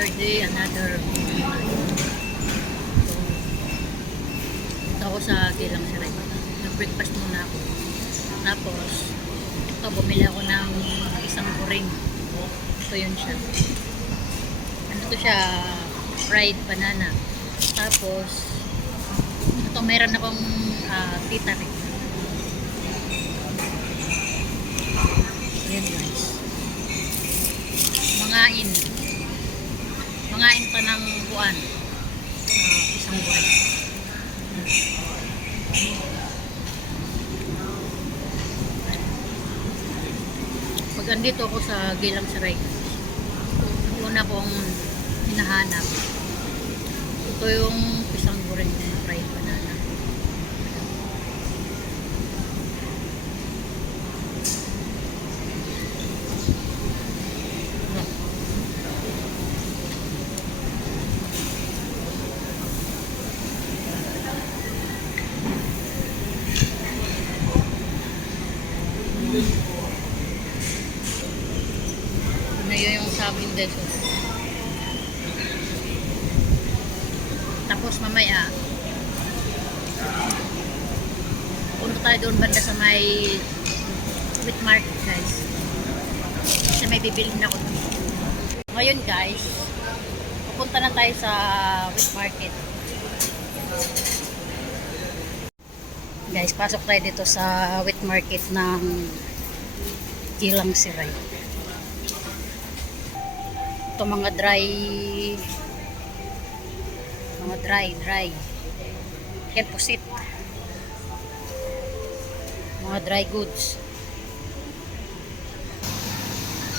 another day, another vlog. So, ito ako sa Gilang Siray. Nag-breakfast muna ako. Tapos, ito, bumili ako ng isang kuring. Ito yun siya. Ano to siya? Fried banana. Tapos, ito meron akong tita rin. Ayan guys. Mangain pa ng buwan. Isang buwan. Pag andito ako sa Gilang Siray, yung una kong hinahanap, ito yung isang goreng ng fried banana. Ano yun yung sabing deso. Tapos mamaya punta tayo doon banda sa may wheat market guys. Kasi may bibilhin ako doon. Ngayon guys, pupunta na tayo sa wheat market. Guys, pasok tayo dito sa wheat market ng Gilang Siray. Ito mga dry yan pusit, mga dry goods.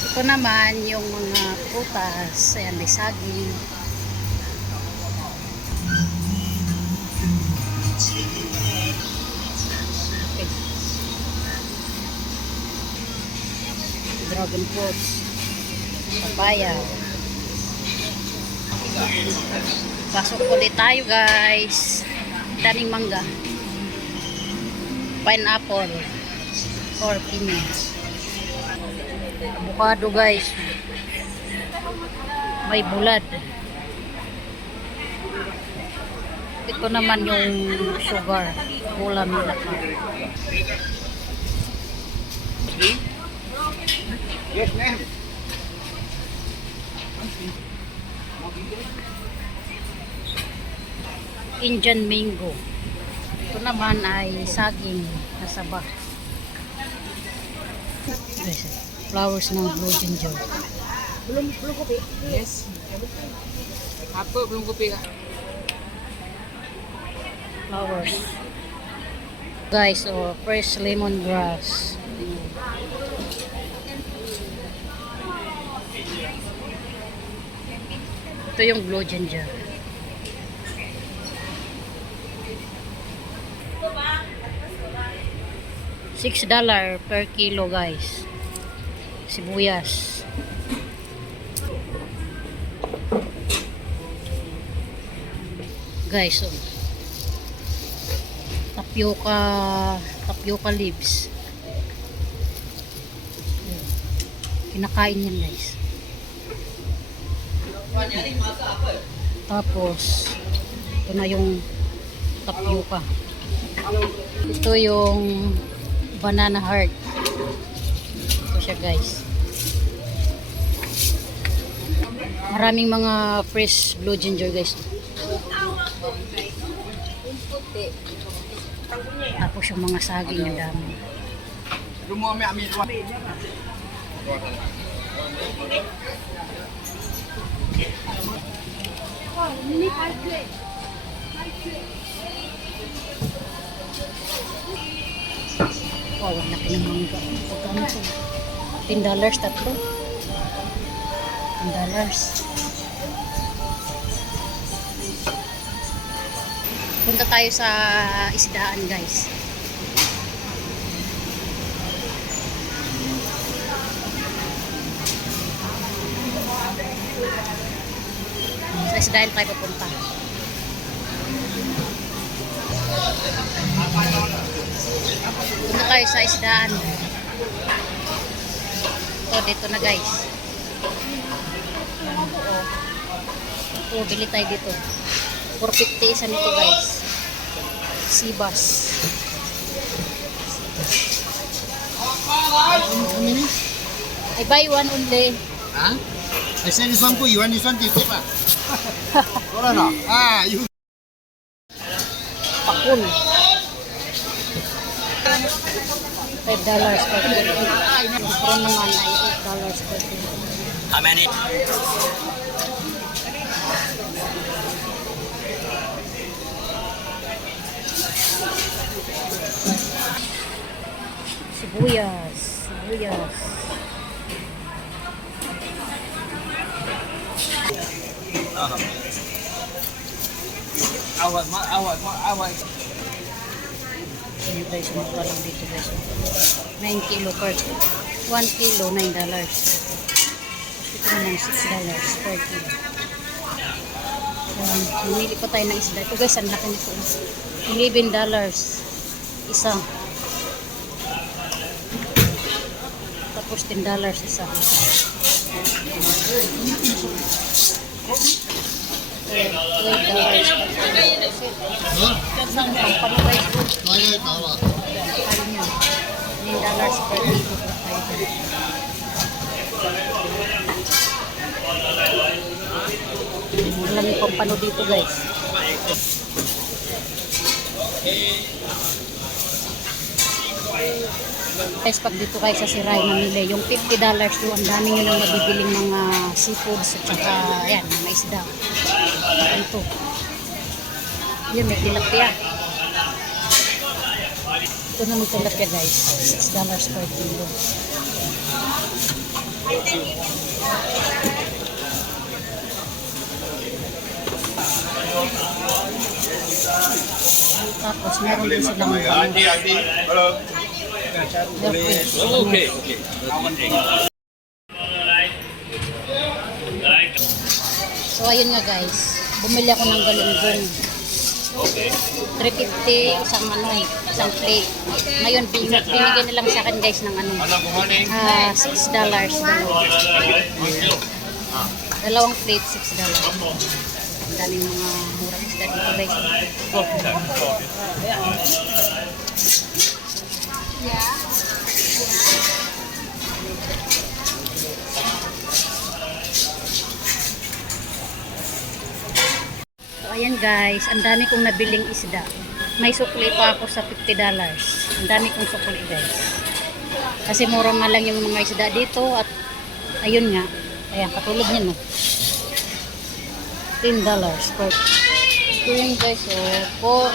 Ito naman yung mga prutas. Ayan, may saging, okay. Dragon fruits, papaya. Pasok ulit tayo guys. Daming mangga, pineapple or pinya, avocado guys, may bulad. Ito naman yung sugar, gula milaka. Yes, ma'am. Indian mango. Ito naman ay saging na saba. Flowers ng blue ginger. Belum kopi? Yes. Apa belum kopi kak? Flowers. Guys, fresh lemongrass. Ito yung blue ginger. $6 per kilo guys. Sibuyas. Guys, tapioca leaves. Kinakain yan guys. Tapos ito na yung tapioca. Ito yung banana heart. Ito siya guys. Maraming mga fresh blue ginger guys. Tapos yung mga saging na dami. Wow, ang laki ng mangga. Pagkano ito? $10 tatlo. $10. Punta tayo sa isdaan guys. Sa isdaan tayo pupunta. Punta tayo sa isdaan. Ito, dito na guys. Oh, bili tayo dito. 450 isa nito guys. Sibas. I buy one only. Huh? I said this one good, you want this one take pa? Hold on. Ah, you. Pakul. $5 per kilo. Ito naman ay $8 per kilo. How many? Sibuyas. Sibuyas. Awat. Ayan guys, mura lang dito guys. 9 kilo per 1 kilo, $9. Ito naman $6 per kilo. Namili pa tayo ng isda. Ito guys, ang laki nito. $11 isa. Tapos $10 isa. $12 per kilo. Huh? Saan ang panagay? Kaya tawa. Kaya nyo. $9 per kilo. Walang yung pano dito guys. Guys, pag dito kayo sa Siray mamili, yung $50 doon, ang dami nyo nang mabibiling mga seafoods at saka, ayan, mga isda. Ito. Yun, may tilapia. Ito naman tilapia guys, $6 per kilo. Tapos meron din silang Okay. So ayun nga guys, bumili ako ng galunggong. 350 isang plate. Ngayon binigyan na lang sa akin guys ng $6 dalawang plate $6. Ang daming mga murang isda dito guys. So ayan guys, ang dami kong nabiling isda. May sukli pa ako sa $50. Ang dami kong sukli guys. Kasi mura nga lang yung mga isda dito at ayun nga. Ayan, katulad niya no. $10 per. Ito yun guys, so $4.